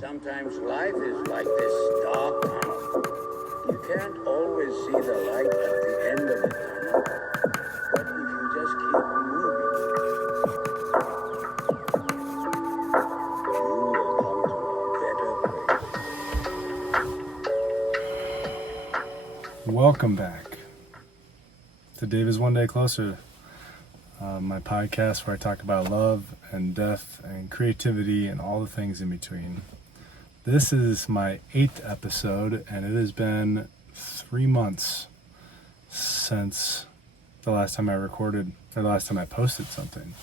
Sometimes life is like this dark tunnel. You can't always see the light at the end of the tunnel, but if you just keep moving, you will come to a better place. Welcome back to Dave is One Day Closer, my podcast where I talk about love and death and creativity and all the things in between. This is my 8th episode, and it has been 3 months since the last time I recorded, or the last time I posted something.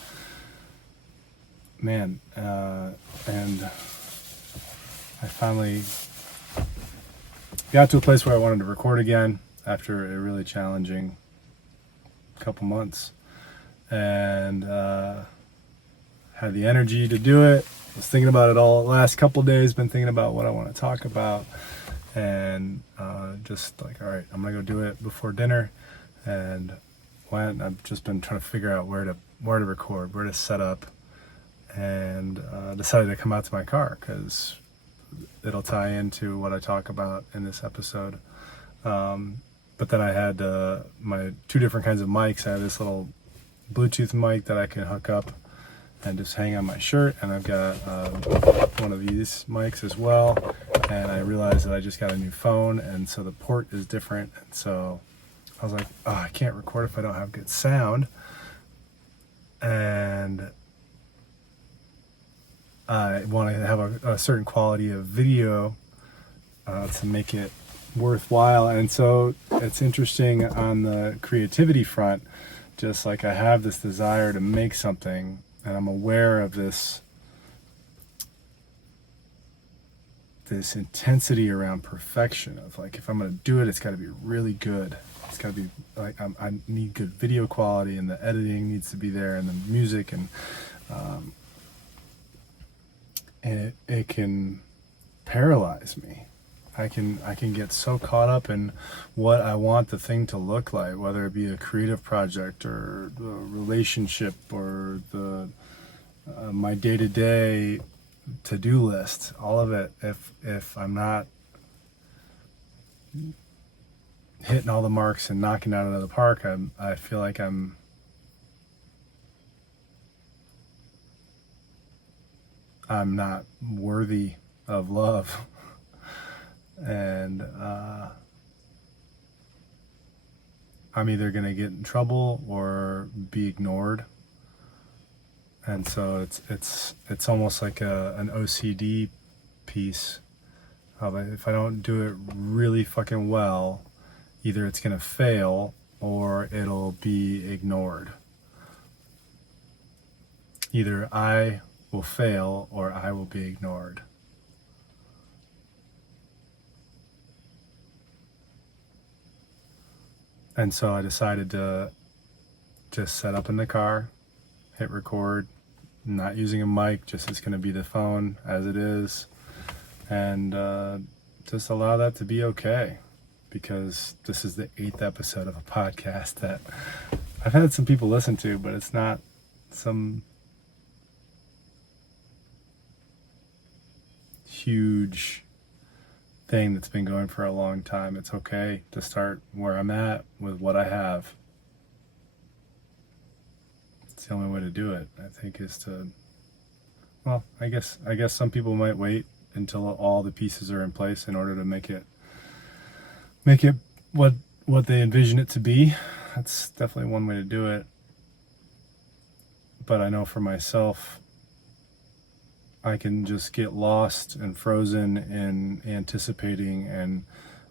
Man, and I finally got to a place where I wanted to record again after a really challenging couple months, and had the energy to do it. Was thinking about it all the last couple days, been thinking about what I want to talk about, and just like, all right, I'm gonna go do it before dinner, and went. I've just been trying to figure out where to record, where to set up, and decided to come out to my car because it'll tie into what I talk about in this episode. But then I had my 2 different kinds of mics. I have this little Bluetooth mic that I can hook up and just hang on my shirt, and I've got one of these mics as well, and I realized that I just got a new phone, and so the port is different, and so I was like, oh, I can't record if I don't have good sound, and I want to have a certain quality of video to make it worthwhile. And so it's interesting on the creativity front, just like I have this desire to make something, and I'm aware of this intensity around perfection of like, if I'm going to do it, it's got to be really good. It's got to be like, I need good video quality, and the editing needs to be there, and the music, and it can paralyze me. I can get so caught up in what I want the thing to look like, whether it be a creative project or a relationship or my day-to-day to-do list, all of it. If I'm not hitting all the marks and knocking it out of the park, I feel like I'm not worthy of love. And I'm either going to get in trouble or be ignored. And so it's almost like an OCD piece of, if I don't do it really fucking well, either it's going to fail or it'll be ignored. Either I will fail or I will be ignored. And so I decided to just set up in the car, hit record, not using a mic, just it's going to be the phone as it is, and just allow that to be okay, because this is the 8th episode of a podcast that I've had some people listen to, but it's not some huge thing that's been going for a long time. It's okay to start where I'm at with what I have. It's the only way to do it, I think, is to, well, I guess some people might wait until all the pieces are in place in order to make it what they envision it to be. That's definitely one way to do it. But I know for myself, I can just get lost and frozen in anticipating and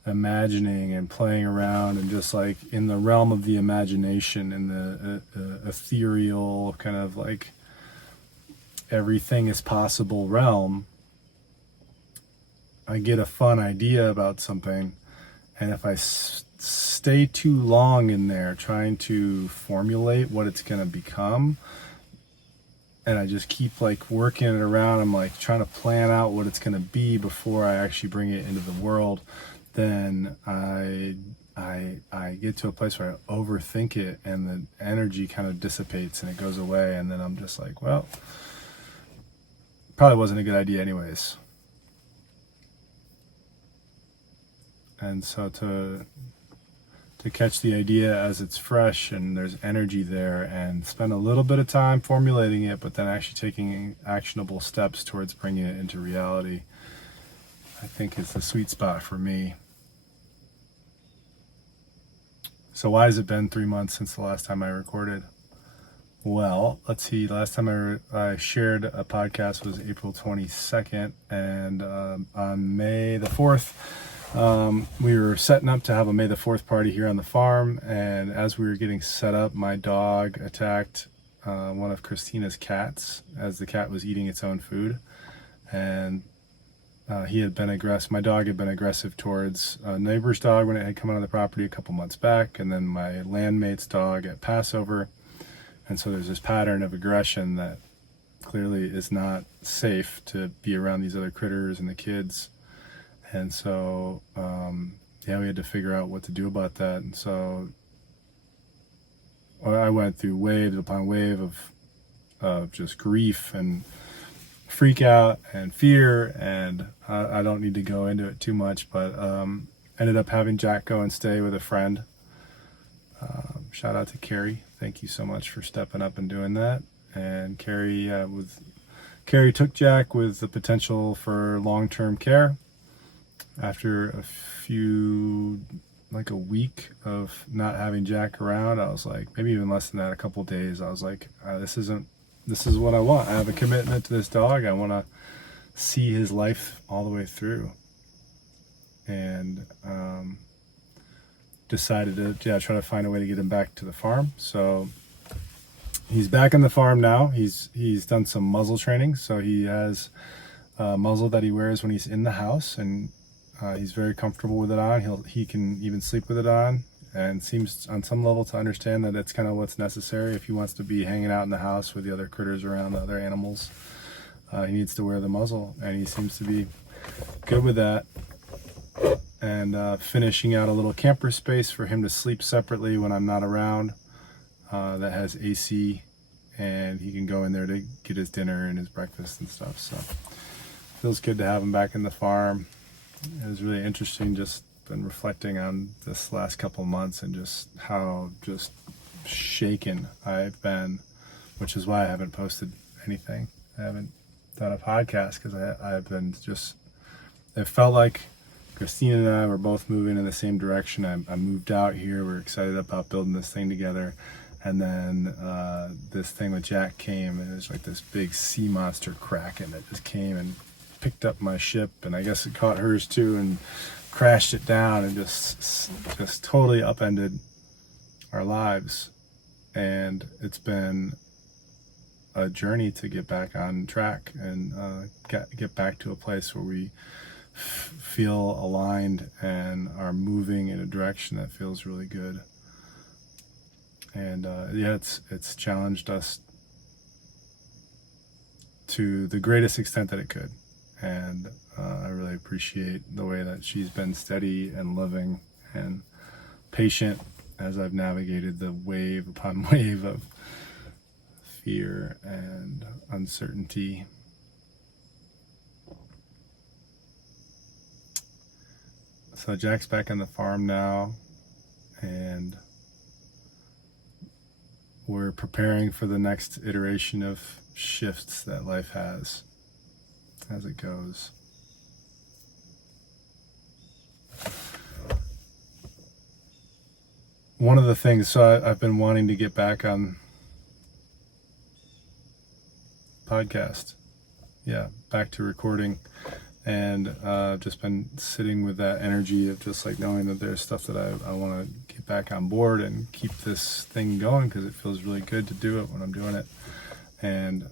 imagining and playing around, and just like in the realm of the imagination, in the ethereal kind of like everything is possible realm. I get a fun idea about something, and if I stay too long in there trying to formulate what it's going to become, and I just keep like working it around, I'm like trying to plan out what it's going to be before I actually bring it into the world, then I get to a place where I overthink it, and the energy kind of dissipates and it goes away, and then I'm just like, well, probably wasn't a good idea anyways. And so to catch the idea as it's fresh and there's energy there, and spend a little bit of time formulating it, but then actually taking actionable steps towards bringing it into reality, I think is the sweet spot for me. So why has it been 3 months since the last time I recorded? Well, let's see. Last time I shared a podcast was April 22nd, and on May the 4th, we were setting up to have a May the 4th party here on the farm, and as we were getting set up, my dog attacked one of Christina's cats as the cat was eating its own food. And he had been aggressive. My dog had been aggressive towards a neighbor's dog when it had come out of the property a couple months back, and then my landmate's dog at Passover. And so there's this pattern of aggression that clearly is not safe to be around these other critters and the kids. And so, we had to figure out what to do about that. And so I went through wave upon wave of just grief and freak out and fear. And I don't need to go into it too much, but ended up having Jack go and stay with a friend. Shout out to Carrie. Thank you so much for stepping up and doing that. And Carrie took Jack with the potential for long-term care. After a week of not having Jack around, I was like, maybe even less than that, a couple of days, I was like, this is what I want. I have a commitment to this dog. I want to see his life all the way through. And decided to try to find a way to get him back to the farm. So he's back on the farm now. He's done some muzzle training. So he has a muzzle that he wears when he's in the house, and he's very comfortable with it on. He can even sleep with it on, and seems on some level to understand that it's kind of what's necessary if he wants to be hanging out in the house with the other critters around, the other animals. He needs to wear the muzzle, and he seems to be good with that. And finishing out a little camper space for him to sleep separately when I'm not around, that has AC, and he can go in there to get his dinner and his breakfast and stuff. So feels good to have him back in the farm. It was really interesting, just been reflecting on this last couple of months and just how just shaken I've been, which is why I haven't posted anything. I haven't done a podcast because I've been just, it felt like Christina and I were both moving in the same direction. I moved out here. We're excited about building this thing together. And then this thing with Jack came, and it was like this big sea monster kraken that just came and picked up my ship, and I guess it caught hers too, and crashed it down and just totally upended our lives. And it's been a journey to get back on track and get back to a place where we feel aligned and are moving in a direction that feels really good. And it's challenged us to the greatest extent that it could. And I really appreciate the way that she's been steady and loving and patient as I've navigated the wave upon wave of fear and uncertainty. So Jack's back on the farm now, and we're preparing for the next iteration of shifts that life has as it goes. One of the things, so I've been wanting to get back on podcast. Back to recording. And just been sitting with that energy of just like knowing that there's stuff that I want to get back on board and keep this thing going, because it feels really good to do it when I'm doing it. And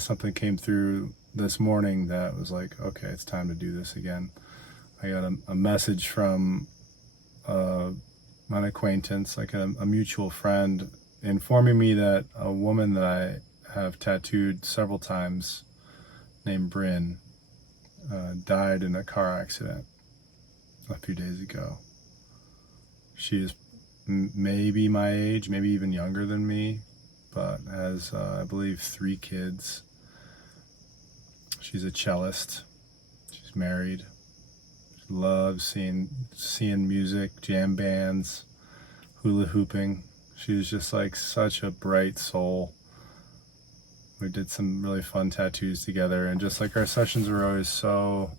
something came through this morning that was like, okay, it's time to do this again. I got a message from an acquaintance, like a mutual friend, informing me that a woman that I have tattooed several times, named Bryn, died in a car accident a few days ago. She is maybe my age, maybe even younger than me, but has, I believe, 3 kids. She's a cellist. She's married. Loves seeing music, jam bands, hula hooping. She was just like such a bright soul. We did some really fun tattoos together, and just like our sessions were always so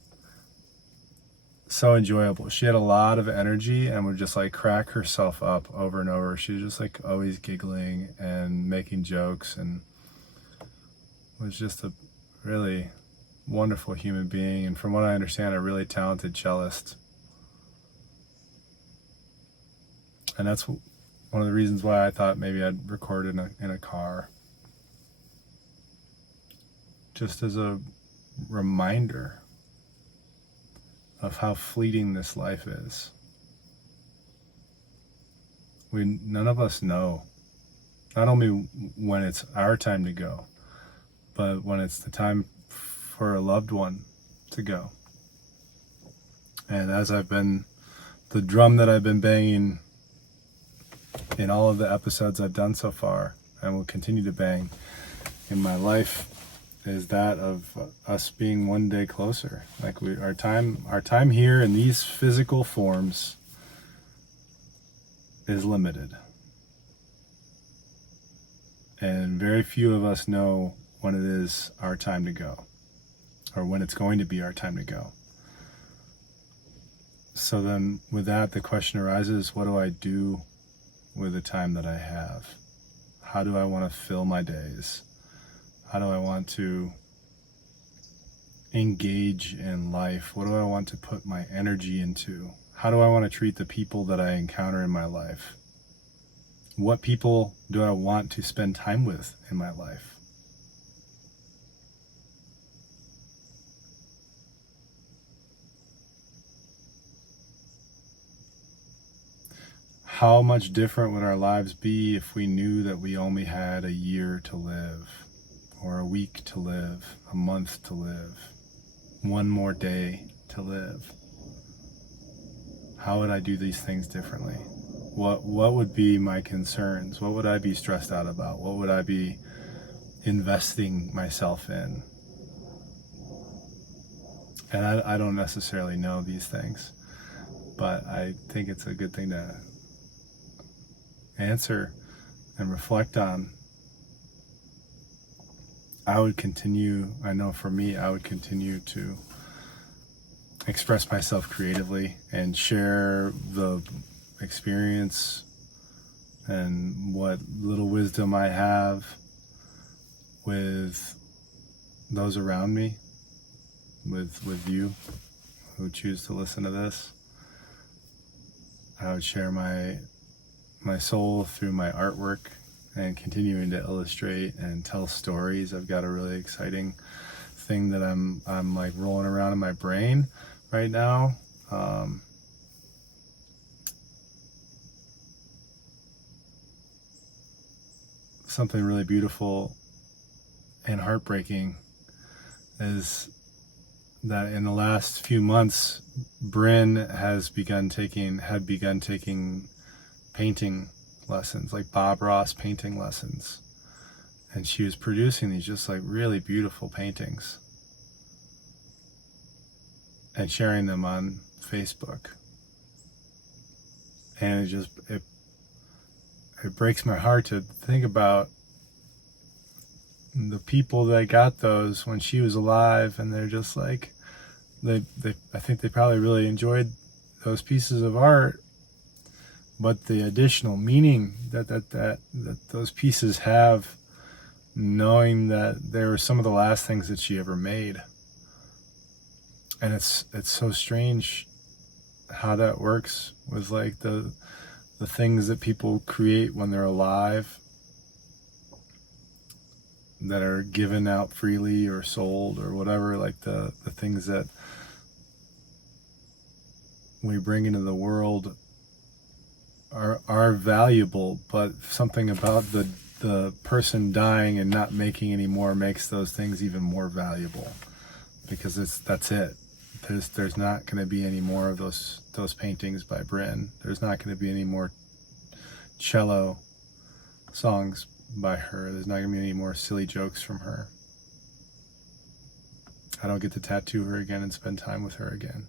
enjoyable. She had a lot of energy and would just like crack herself up over and over. She was just like always giggling and making jokes, and was just a really wonderful human being, and from what I understand, a really talented cellist. And that's one of the reasons why I thought maybe I'd record in a car, just as a reminder of how fleeting this life is. None of us know, not only when it's our time to go, but when it's the time for a loved one to go. And as the drum that I've been banging in all of the episodes I've done so far, and will continue to bang in my life, is that of us being one day closer. Like our time here in these physical forms is limited. And very few of us know when it is our time to go, or when it's going to be our time to go. So then with that, the question arises, what do I do with the time that I have? How do I want to fill my days? How do I want to engage in life? What do I want to put my energy into? How do I want to treat the people that I encounter in my life? What people do I want to spend time with in my life? How much different would our lives be if we knew that we only had a year to live, or a week to live, a month to live, one more day to live? How would I do these things differently? What would be my concerns? What would I be stressed out about? What would I be investing myself in? And I don't necessarily know these things, but I think it's a good thing to answer and reflect on. I know for me, I would continue to express myself creatively and share the experience and what little wisdom I have with those around me, with you who choose to listen to this. I would share my soul through my artwork and continuing to illustrate and tell stories. I've got a really exciting thing that I'm like rolling around in my brain right now. Something really beautiful and heartbreaking is that in the last few months, Bryn had begun taking painting lessons, like Bob Ross painting lessons. And she was producing these just like really beautiful paintings and sharing them on Facebook. And it breaks my heart to think about the people that got those when she was alive, and they're just like, I think they probably really enjoyed those pieces of art, but the additional meaning that those pieces have, knowing that they were some of the last things that she ever made. And it's so strange how that works with like the things that people create when they're alive, that are given out freely or sold or whatever, like the things that we bring into the world are valuable, but something about the person dying and not making any more makes those things even more valuable, because that's it. There's not going to be any more of those paintings by Bryn. There's not going to be any more cello songs by her. There's not going to be any more silly jokes from her. I don't get to tattoo her again and spend time with her again.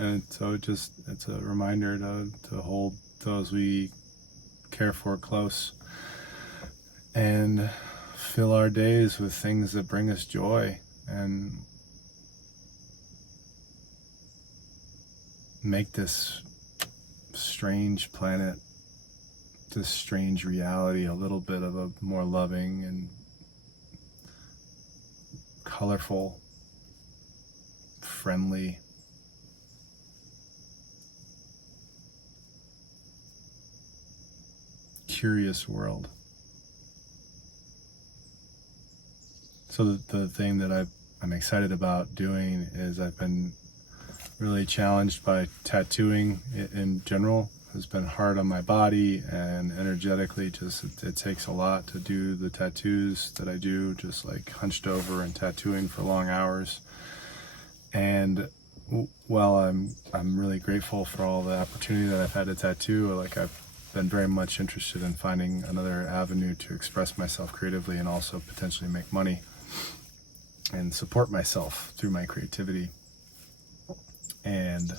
And so it's a reminder to hold those we care for close and fill our days with things that bring us joy and make this strange planet, this strange reality, a little bit of a more loving and colorful, friendly, curious world. So the thing that I'm excited about doing is I've been really challenged by tattooing in general. It's been hard on my body and energetically, just it takes a lot to do the tattoos that I do, just like hunched over and tattooing for long hours. And while I'm really grateful for all the opportunity that I've had to tattoo, like I've been very much interested in finding another avenue to express myself creatively and also potentially make money and support myself through my creativity. And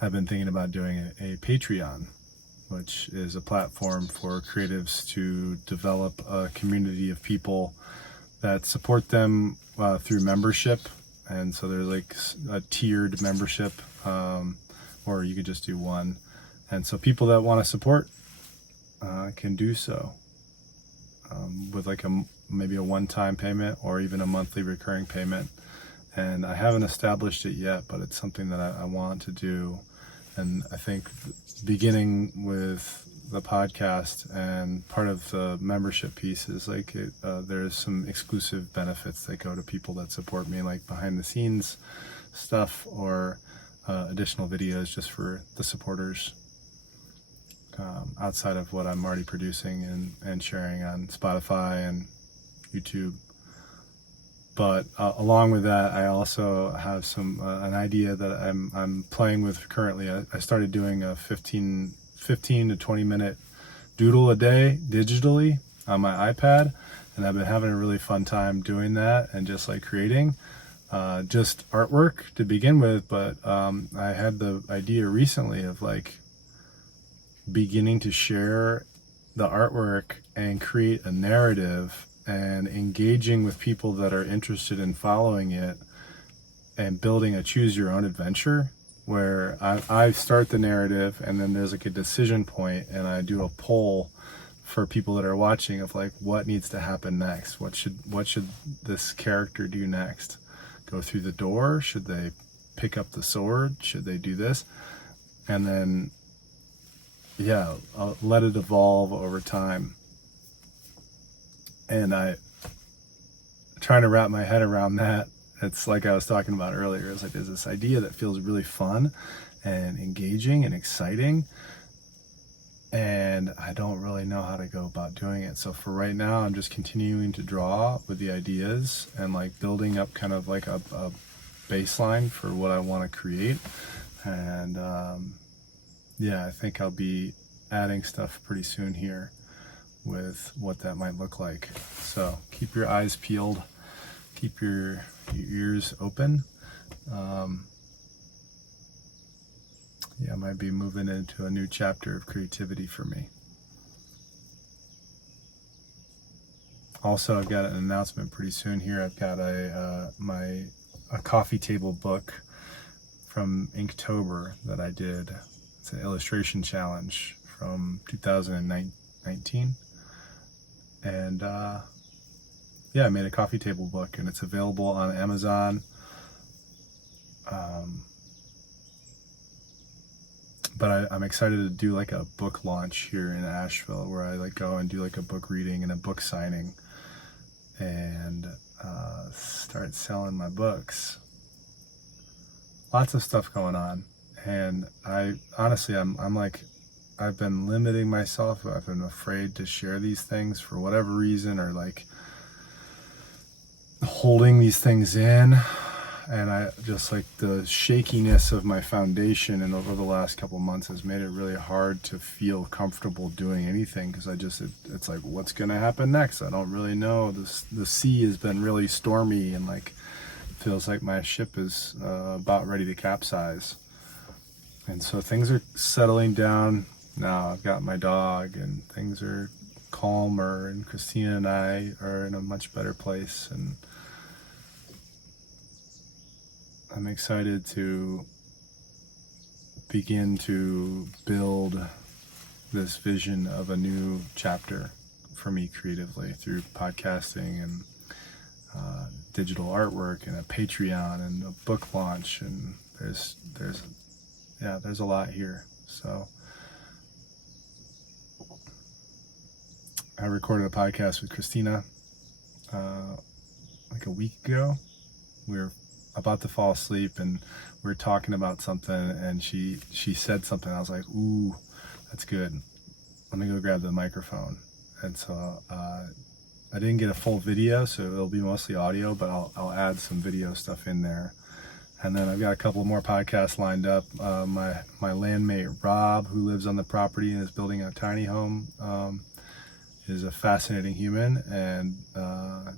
I've been thinking about doing a Patreon, which is a platform for creatives to develop a community of people that support them through membership. And so there's like a tiered membership, or you could just do one. And so people that want to support can do so with like maybe a one-time payment or even a monthly recurring payment. And I haven't established it yet, but it's something that I want to do. And I think beginning with the podcast and part of the membership piece is like there's some exclusive benefits that go to people that support me, like behind the scenes stuff or additional videos just for the supporters outside of what I'm already producing and sharing on Spotify and YouTube. But along with that, I also have an idea that I'm playing with currently. I started doing a 15 to 20 minute doodle a day digitally on my iPad, and I've been having a really fun time doing that and just like creating just artwork to begin with. But I had the idea recently of like beginning to share the artwork and create a narrative and engaging with people that are interested in following it and building a choose your own adventure where I start the narrative and then there's like a decision point and I do a poll for people that are watching of like what needs to happen next. What should this character do next? Go through the door? Should they pick up the sword? Should they do this? And then I'll let it evolve over time. And I trying to wrap my head around that. It's like I was talking about earlier. It's like there's this idea that feels really fun and engaging and exciting. And I don't really know how to go about doing it. So for right now, I'm just continuing to draw with the ideas and like building up kind of like a baseline for what I want to create. And I think I'll be adding stuff pretty soon here with what that might look like. So keep your eyes peeled, keep your ears open. I might be moving into a new chapter of creativity for me. Also, I've got an announcement pretty soon here. I've got a coffee table book from Inktober that I did. It's an illustration challenge from 2019. And I made a coffee table book and it's available on Amazon. But I'm excited to do like a book launch here in Asheville where I like go and do like a book reading and a book signing and start selling my books. Lots of stuff going on. And I honestly, I'm like, I've been limiting myself. I've been afraid to share these things for whatever reason, or like holding these things in. And I just like the shakiness of my foundation and over the last couple months has made it really hard to feel comfortable doing anything because it's like, what's going to happen next? I don't really know. The sea has been really stormy and like feels like my ship is about ready to capsize. And so things are settling down now. I've got my dog and things are calmer, and Christina and I are in a much better place, and I'm excited to begin to build this vision of a new chapter for me creatively through podcasting and digital artwork and a Patreon and a book launch, and there's a lot here. So I recorded a podcast with Christina like a week ago. We were about to fall asleep and we were talking about something, and she said something. I was like, ooh, that's good. Let me go grab the microphone. And so I didn't get a full video, so it'll be mostly audio, but I'll add some video stuff in there. And then I've got a couple more podcasts lined up. My landmate Rob, who lives on the property and is building a tiny home, is a fascinating human and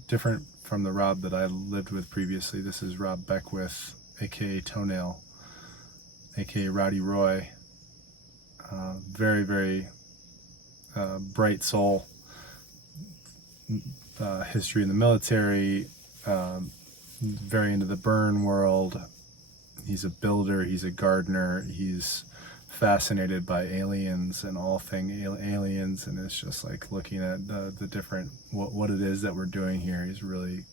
different from the Rob that I lived with previously. This is Rob Beckwith, aka Toenail, aka Rowdy Roy. Very, very bright soul. History in the military, very into the burn world. He's a builder, he's a gardener, he's fascinated by aliens and all things aliens, and it's just like looking at the different what it is that we're doing here. He's a really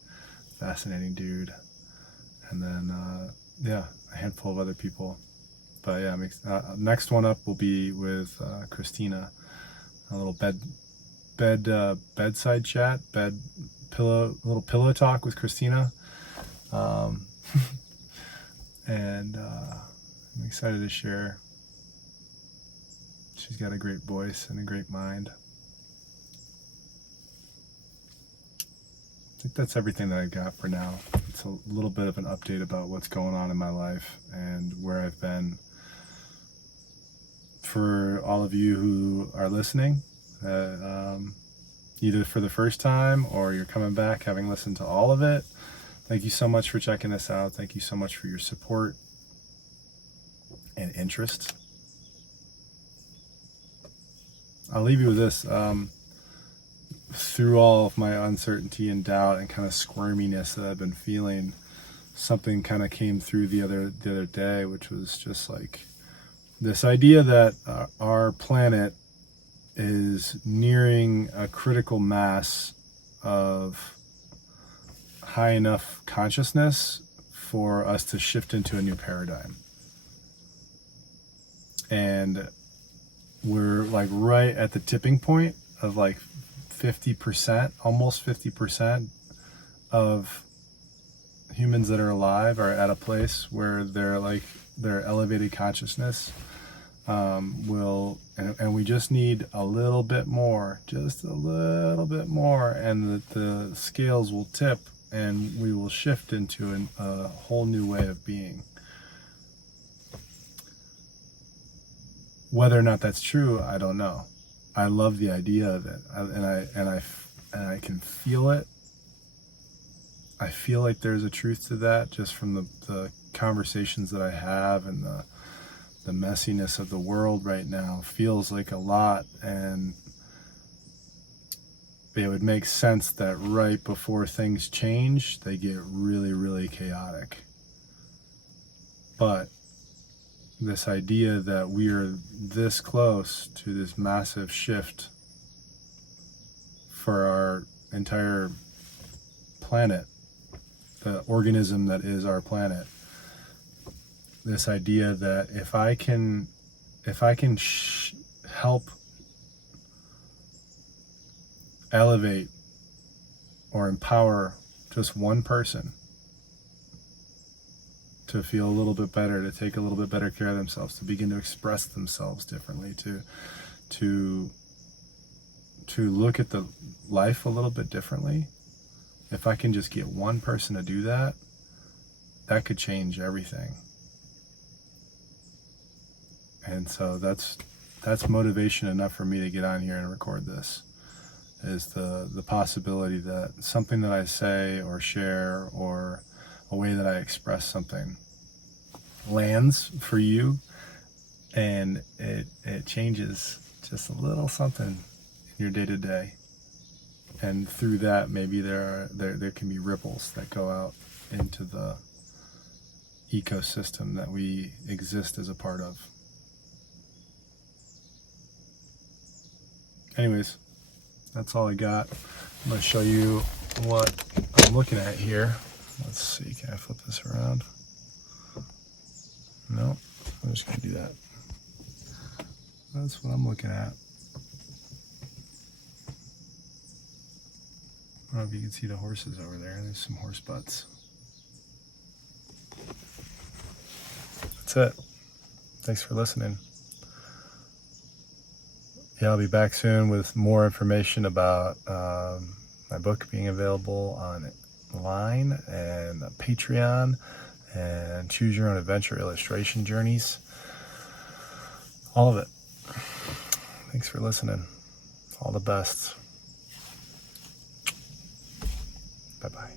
fascinating dude. And then a handful of other people. But yeah, next one up will be with Christina. A little bedside chat, little pillow talk with Christina. And I'm excited to share. She's got a great voice and a great mind. I think that's everything that I got for now. It's a little bit of an update about what's going on in my life and where I've been. For all of you who are listening, either for the first time or you're coming back having listened to all of it, thank you so much for checking this out. Thank you so much for your support and interest. I'll leave you with this. Through all of my uncertainty and doubt and kind of squirminess that I've been feeling, something kind of came through the other day, which was just like this idea that our planet is nearing a critical mass of high enough consciousness for us to shift into a new paradigm. And we're like right at the tipping point of like 50%, almost 50% of humans that are alive are at a place where their elevated consciousness and we just need a little bit more, just a little bit more, and the scales will tip and we will shift into a whole new way of being. Whether or not that's true, I don't know. I love the idea of it, and I can feel it. I feel like there's a truth to that just from the conversations that I have, and the messiness of the world right now feels like a lot, and it would make sense that right before things change, they get really, really chaotic. But this idea that we are this close to this massive shift for our entire planet, the organism that is our planet, this idea that if I can help elevate or empower just one person to feel a little bit better, to take a little bit better care of themselves, to begin to express themselves differently, to look at the life a little bit differently. If I can just get one person to do that, that could change everything. And so that's motivation enough for me to get on here and record this, is the possibility that something that I say or share or a way that I express something lands for you and it changes just a little something in your day-to-day. And through that, maybe there can be ripples that go out into the ecosystem that we exist as a part of. Anyways, that's all I got. I'm going to show you what I'm looking at here. Let's see, can I flip this around? No, I'm just going to do that. That's what I'm looking at. I don't know if you can see the horses over there. There's some horse butts. That's it. Thanks for listening. Yeah, I'll be back soon with more information about my book being available online and Patreon and Choose Your Own Adventure illustration journeys. All of it. Thanks for listening. All the best. Bye-bye.